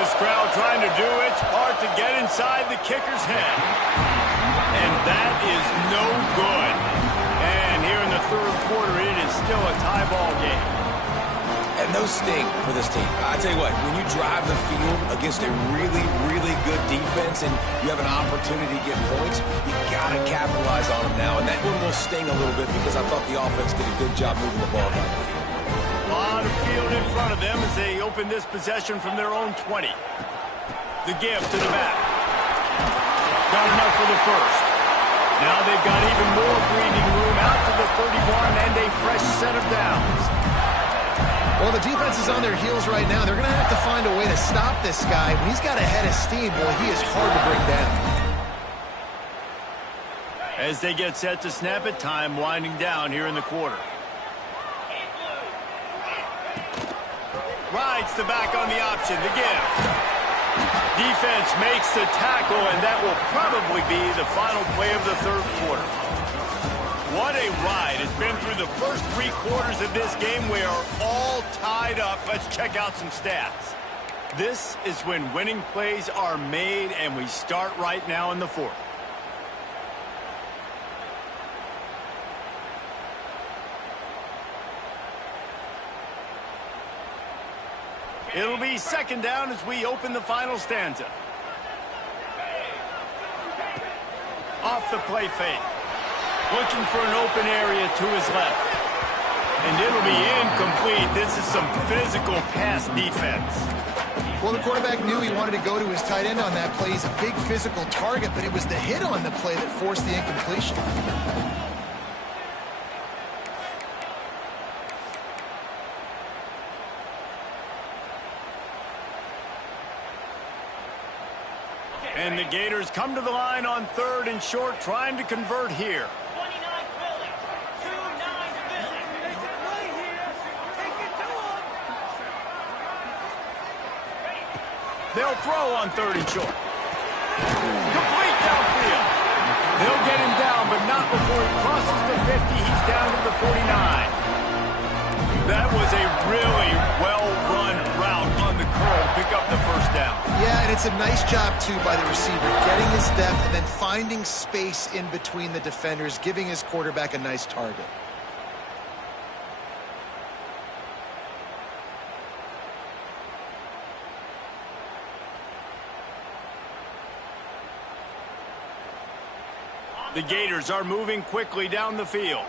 This crowd trying to do its part to get inside the kicker's head. And that is no good. And here in the 3rd quarter, it is still a tie ball game. And no sting for this team. I tell you what, when you drive the field against a really, really good defense and you have an opportunity to get points, you got to capitalize on them now. And that one will sting a little bit because I thought the offense did a good job moving the ball down the field. A lot of field in front of them as they open this possession from their own 20. The give to the back. Got enough for the 1st. Now they've got even more breathing room out to the 31 and a fresh set of downs. Well, the defense is on their heels right now. They're going to have to find a way to stop this guy. When he's got a head of steam, boy, he is hard to bring down. As they get set to snap it, time winding down here in the quarter. Rides the back on the option, the give. Defense makes the tackle, and that will probably be the final play of the 3rd quarter. What a ride. It's been through the first 3 quarters of this game. We are all tied up. Let's check out some stats. This is when winning plays are made, and we start right now in the 4th. It'll be 2nd down as we open the final stanza. Off the play fake. Looking for an open area to his left. And it'll be incomplete. This is some physical pass defense. Well, the quarterback knew he wanted to go to his tight end on that play. He's a big physical target, but it was the hit on the play that forced the incompletion. And the Gators come to the line on 3rd and short, trying to convert here. They'll throw on 3rd and short. Complete downfield. They'll get him down, but not before he crosses the 50. He's down to the 49. That was a really well-run route on the curl to pick up the first down. Yeah, and it's a nice job, too, by the receiver, getting his depth and then finding space in between the defenders, giving his quarterback a nice target. The Gators are moving quickly down the field.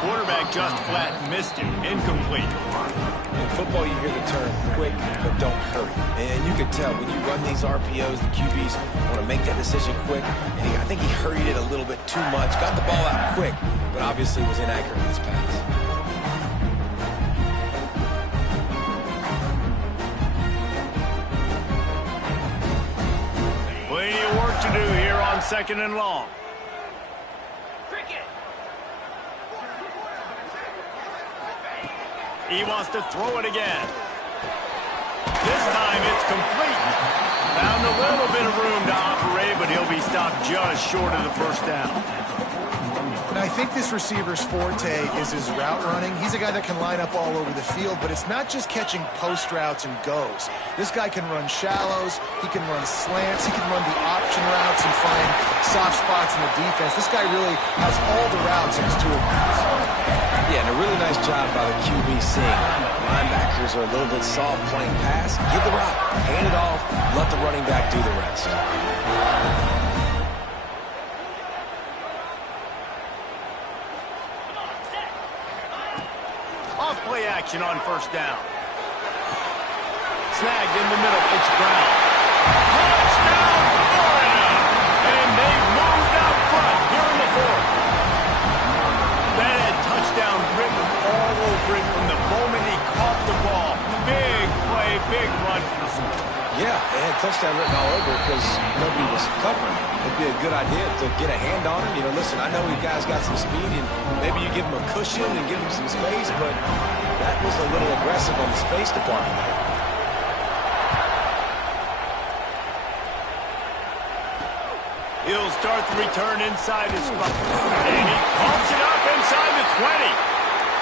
Quarterback just flat missed him. Incomplete. In football, you hear the term quick, but don't hurry. And you can tell when you run these RPOs, the QBs want to make that decision quick. And I think he hurried it a little bit too much. Got the ball out quick, but obviously was inaccurate with his pass. Plenty of work to do here on 2nd and long. He wants to throw it again. This time it's complete. Found a little bit of room to operate, but he'll be stopped just short of the first down. And I think this receiver's forte is his route running. He's a guy that can line up all over the field, but it's not just catching post routes and goes. This guy can run shallows, he can run slants, he can run the option routes and find soft spots in the defense. This guy really has all the routes in his toolbox. Yeah, and a really nice job by the QB seeing linebackers are a little bit soft playing pass. Give the route, hand it off, let the running back do the rest. Off play action on first down. Snagged in the middle. It's Brown. Touchdown, Florida! And they've moved out front here in the 4th. That had touchdown written all over it from the moment he caught the ball. Big play, big run for the score. Yeah, it had touchdown written all over it because nobody was covering it. It'd be a good idea to get a hand on him. You know, listen, I know you guys got some speed, and maybe you give him a cushion and give him some space, but that was a little aggressive on the space department there. He'll start the return inside his spot. And he pumps it up inside the 20.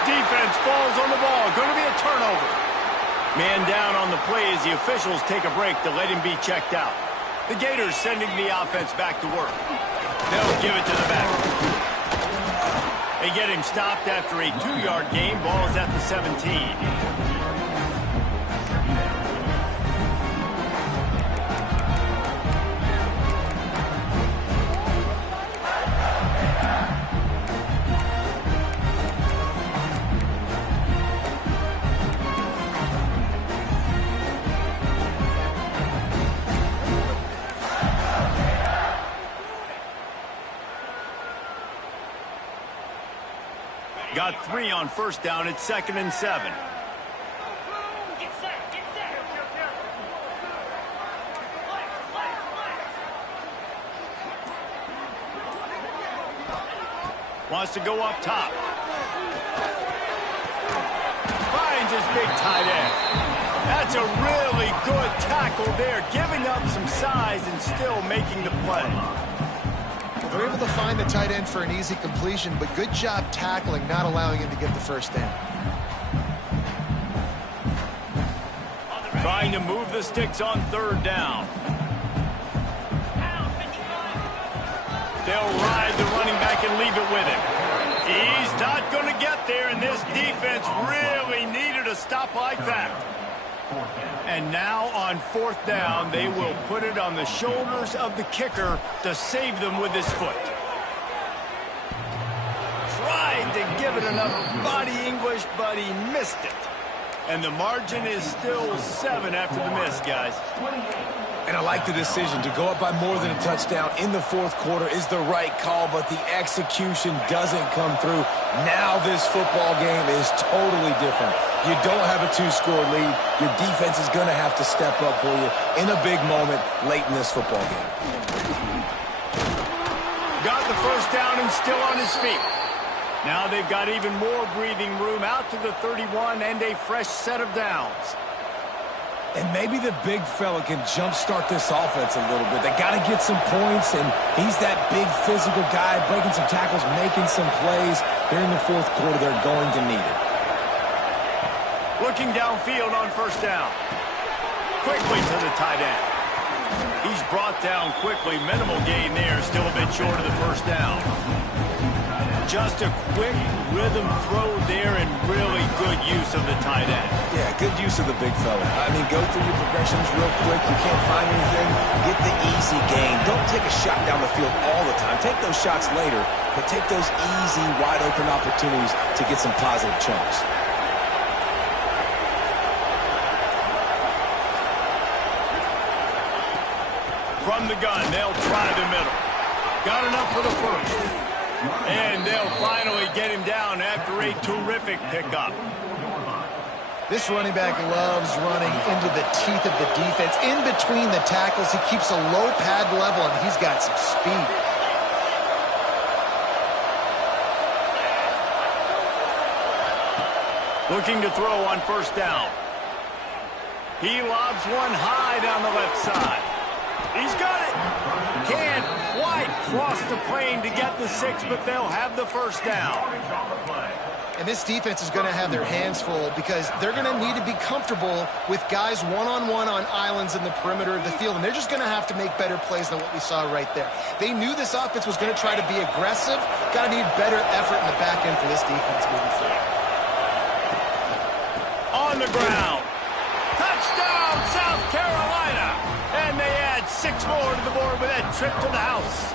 Defense falls on the ball. Going to be a turnover. Man down on the play as the officials take a break to let him be checked out. The Gators sending the offense back to work. They'll give it to the back. They get him stopped after a 2-yard gain. Ball is at the 17. Got 3 on first down. It's 2nd and 7. Wants to go up top. Finds his big tight end. That's a really good tackle there, giving up some size and still making the play. They're able to find the tight end for an easy completion, but good job tackling, not allowing him to get the first down. Trying to move the sticks on 3rd down. They'll ride the running back and leave it with him. He's not going to get there, and this defense really needed a stop like that. And now on 4th down, they will put it on the shoulders of the kicker to save them with his foot. Tried to give it enough body English, but he missed it. And the margin is still 7 after the miss, guys. And I like the decision. To go up by more than a touchdown in the fourth quarter is the right call, but the execution doesn't come through. Now this football game is totally different. You don't have a 2-score lead. Your defense is going to have to step up for you in a big moment late in this football game. Got the first down and still on his feet. Now they've got even more breathing room out to the 31 and a fresh set of downs. And maybe the big fella can jumpstart this offense a little bit. They got to get some points, and he's that big physical guy, breaking some tackles, making some plays. Here in the fourth quarter, they're going to need it. Looking downfield on first down. Quickly to the tight end. He's brought down quickly. Minimal gain there. Still a bit short of the first down. Just a quick rhythm throw there and really good use of the tight end. Yeah, good use of the big fella. I mean, go through your progressions real quick. You can't find anything. Get the easy gain. Don't take a shot down the field all the time. Take those shots later, but take those easy, wide-open opportunities to get some positive chunks. From the gun, they'll try the middle. Got enough for the first. And they'll finally get him down after a terrific pickup. This running back loves running into the teeth of the defense. In between the tackles, he keeps a low pad level, and he's got some speed. Looking to throw on first down. He lobs one high down the left side. He's got it. Can't quite cross the plane to get the 6, but they'll have the first down. And this defense is going to have their hands full because they're going to need to be comfortable with guys one-on-one on islands in the perimeter of the field, and they're just going to have to make better plays than what we saw right there. They knew this offense was going to try to be aggressive. Got to need better effort in the back end for this defense moving forward. On the ground. Touchdown, South Carolina. And they add 6 more to the board with that trip to the house.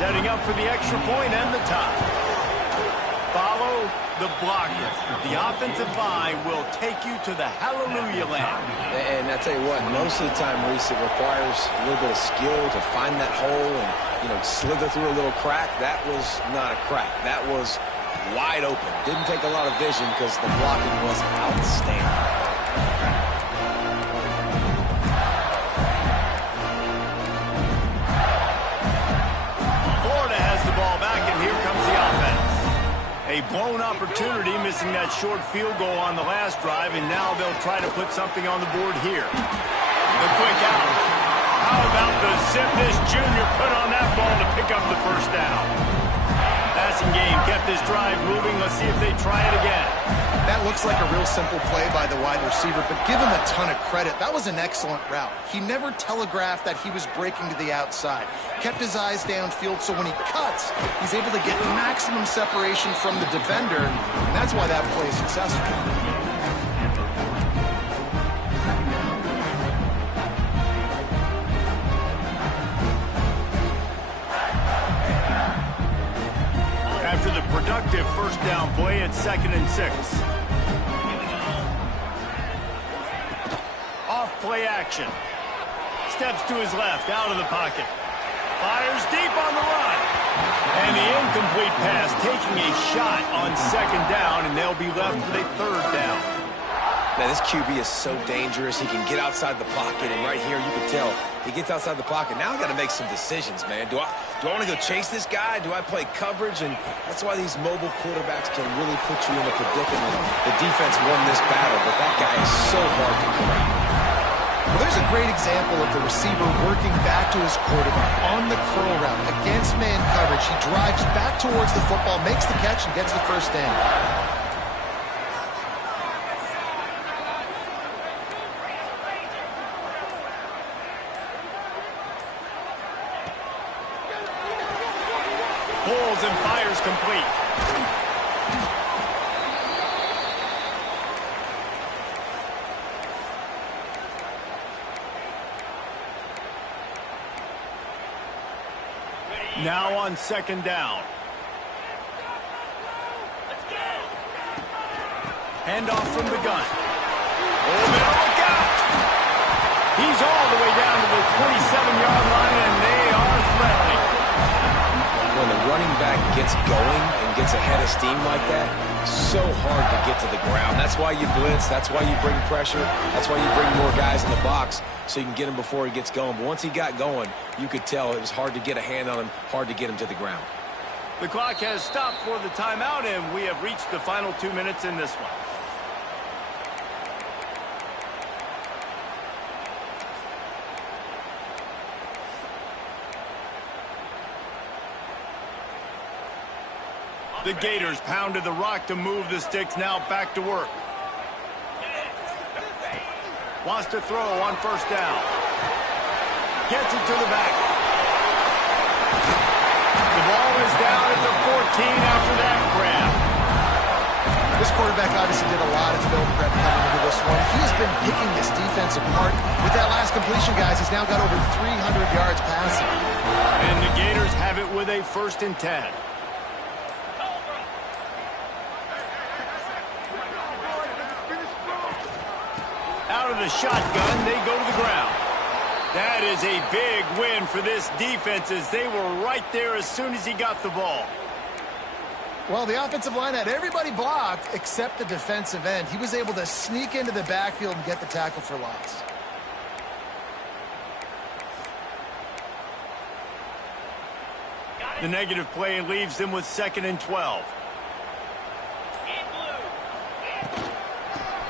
Setting up for the extra point and the tie. Follow the blockers. The offensive line will take you to the hallelujah land. And I tell you what, most of the time, Reese, it requires a little bit of skill to find that hole and, slither through a little crack. That was not a crack. That was wide open. Didn't take a lot of vision because the blocking was outstanding. A blown opportunity, missing that short field goal on the last drive, and now they'll try to put something on the board here. The quick out. How about the zip this junior put on that ball to pick up the first down? Passing game kept this drive moving. Let's see if they try it again. That looks like a real simple play by the wide receiver, but give him a ton of credit. That was an excellent route. He never telegraphed that he was breaking to the outside. Kept his eyes downfield, so when he cuts, he's able to get maximum separation from the defender, and that's why that play is successful. After the productive first down play, it's 2nd and 6. Off play action. Steps to his left, out of the pocket. Fires deep on the run. And the incomplete pass taking a shot on 2nd down, and they'll be left with a 3rd down. Man, this QB is so dangerous. He can get outside the pocket, and right here you can tell he gets outside the pocket. Now I got to make some decisions, man. Do I want to go chase this guy? Do I play coverage? And that's why these mobile quarterbacks can really put you in a predicament. The defense won this battle, but that guy is so hard to corral. Well, there's a great example of the receiver working back to his quarterback on the curl route against man coverage. He drives back towards the football, makes the catch, and gets the first down. Pulls and fires complete. Now on 2nd down. Handoff from the gun. Oh, man, look out! He's all the way down to the 27-yard line, and they are threatening. When the running back gets going and gets ahead of steam like that, so hard to get to the ground. That's why you blitz. That's why you bring pressure. That's why you bring more guys in the box so you can get him before he gets going. But once he got going, you could tell it was hard to get a hand on him, hard to get him to the ground. The clock has stopped for the timeout, and we have reached the final 2 minutes in this one. The Gators pounded the rock to move the sticks, now back to work. Wants to throw on first down. Gets it to the back. The ball is down at the 14 after that grab. This quarterback obviously did a lot of film prep coming into this one. He has been picking this defense apart. With that last completion, guys, he's now got over 300 yards passing. And the Gators have it with a 1st and 10. Out of the shotgun, they go to the ground. That is a big win for this defense as they were right there as soon as he got the ball. Well, the offensive line had everybody blocked except the defensive end. He was able to sneak into the backfield and get the tackle for loss. The negative play leaves them with 2nd and 12.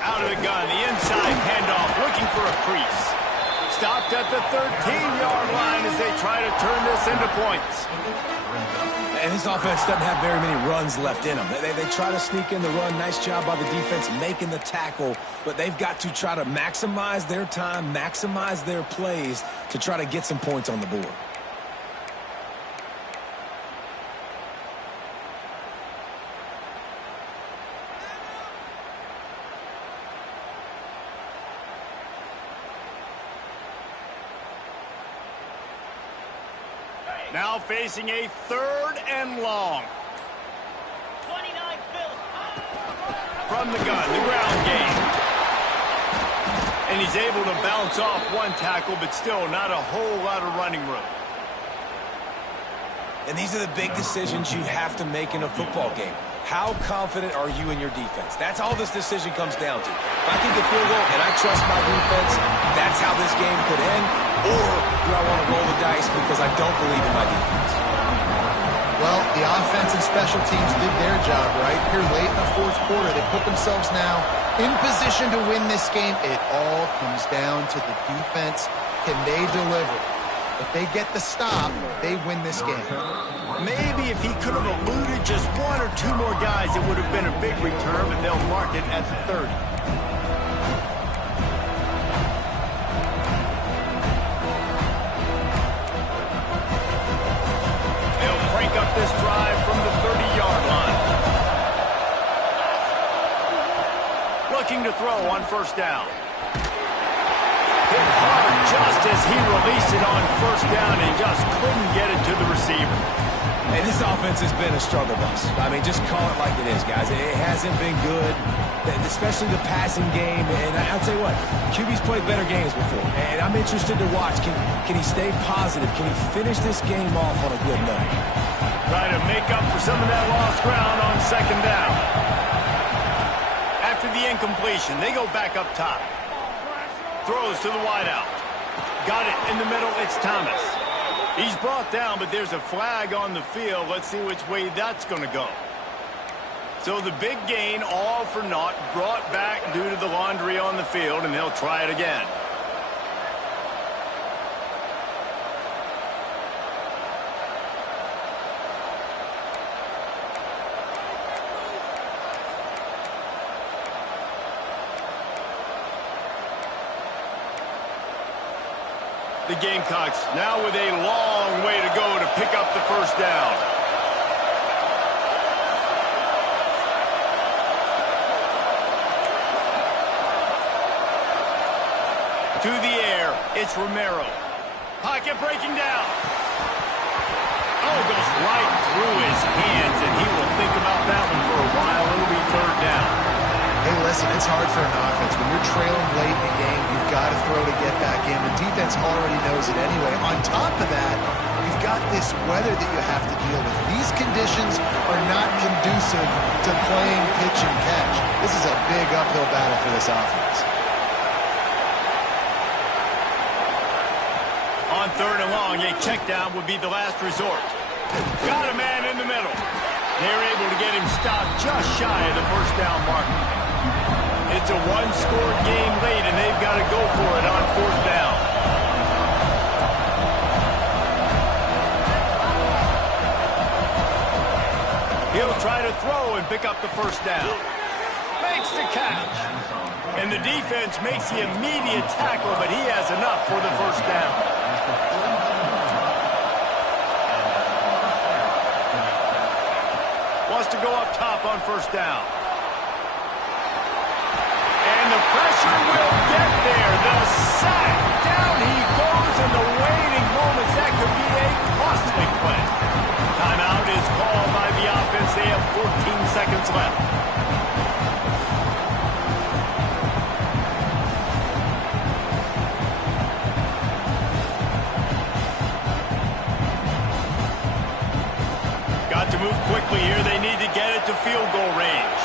Out of the gun, the inside handoff, looking for a crease. Stopped at the 13-yard line as they try to turn this into points. And this offense doesn't have very many runs left in them. They try to sneak in the run. Nice job by the defense making the tackle. But they've got to try to maximize their time, maximize their plays to try to get some points on the board. Now facing a 3rd and long. 29 From the gun, the ground game. And he's able to bounce off one tackle, but still not a whole lot of running room. And these are the big decisions you have to make in a football game. How confident are you in your defense? That's all this decision comes down to. If I can get field goal and I trust my defense, that's how this game could end. Or do I want to roll the dice because I don't believe in my defense? Well, the offense and special teams did their job, right? Here late in the 4th quarter, they put themselves now in position to win this game. It all comes down to the defense. Can they deliver? If they get the stop, they win this game. Maybe if he could have eluded just 1 or 2 more guys, it would have been a big return, but they'll mark it at the 30. They'll break up this drive from the 30-yard line. Looking to throw on first down. Hit hard just as he released it on first down and just couldn't get it to the receiver. Hey, this offense has been a struggle bus. I mean, just call it like it is, guys. It hasn't been good, especially the passing game. And I'll tell you what, QB's played better games before. And I'm interested to watch. Can he stay positive? Can he finish this game off on a good note? Trying to make up for some of that lost ground on second down. After the incompletion, they go back up top. Throws to the wideout. Got it in the middle. It's Thomas. He's brought down, but there's a flag on the field. Let's see which way that's going to go. So the big gain, all for naught, brought back due to the laundry on the field, and they'll try it again. The Gamecocks now with a long way to go to pick up the first down. To the air, it's Romero. Pocket breaking down. Oh, goes right through his hands, and he will think about that one for a while. It'll be 3rd down. Hey, throws it anyway. On top of that, you've got this weather that you have to deal with. These conditions are not conducive to playing pitch and catch. This is a big uphill battle for this offense. On third and long, a check down would be the last resort. Got a man in the middle. They're able to get him stopped just shy of the first down marker. It's a one-score game late, and they've got to go for it on fourth down. He'll try to throw and pick up the first down. Makes the catch. And the defense makes the immediate tackle, but he has enough for the first down. Wants to go up top on first down. And the pressure will get there. The sack. Down he goes in the waiting moments. That could be a costly play. Timeout is called by the offense. They have 14 seconds left. Got to move quickly here. They need to get it to field goal range.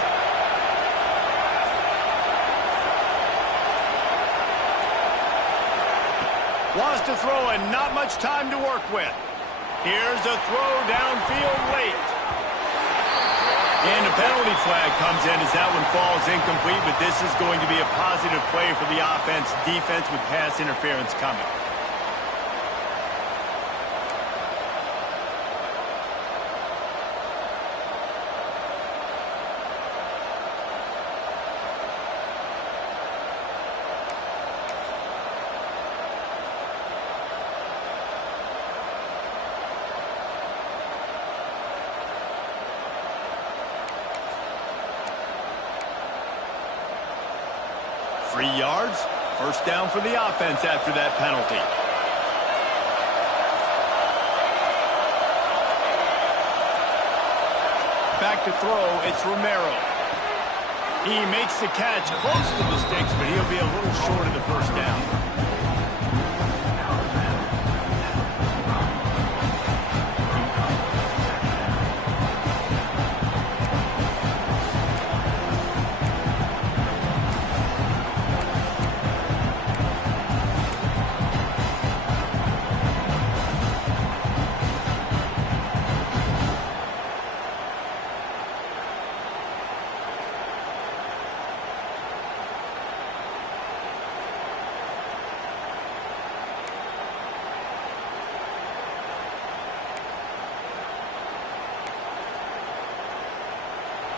Wants to throw and not much time to work with. Here's a throw downfield late. And a penalty flag comes in as that one falls incomplete, but this is going to be a positive play for the offense. Defense with pass interference coming. Free yards, first down for the offense after that penalty. Back to throw, it's Romero. He makes the catch close to the sticks, but he'll be a little short of the first down.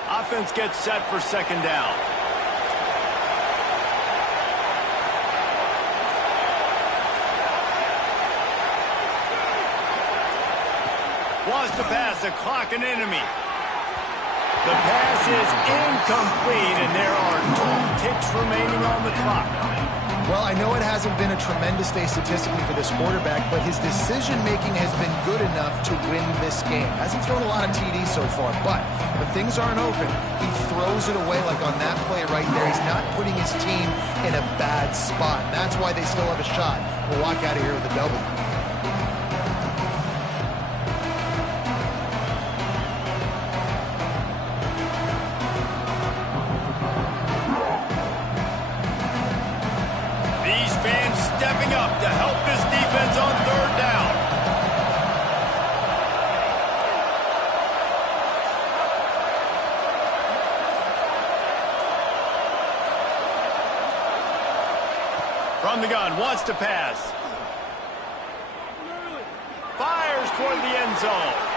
Offense gets set for second down. Wants to pass the clock an enemy. The pass is incomplete, and there are 2 ticks remaining on the clock. Well, I know it hasn't been a tremendous day statistically for this quarterback, but his decision-making has been good enough to win this game. Hasn't thrown a lot of TDs so far, but when things aren't open, he throws it away like on that play right there. He's not putting his team in a bad spot, and that's why they still have a shot. We'll walk out of here with a W. Stepping up to help this defense on third down. From the gun, wants to pass. Fires toward the end zone.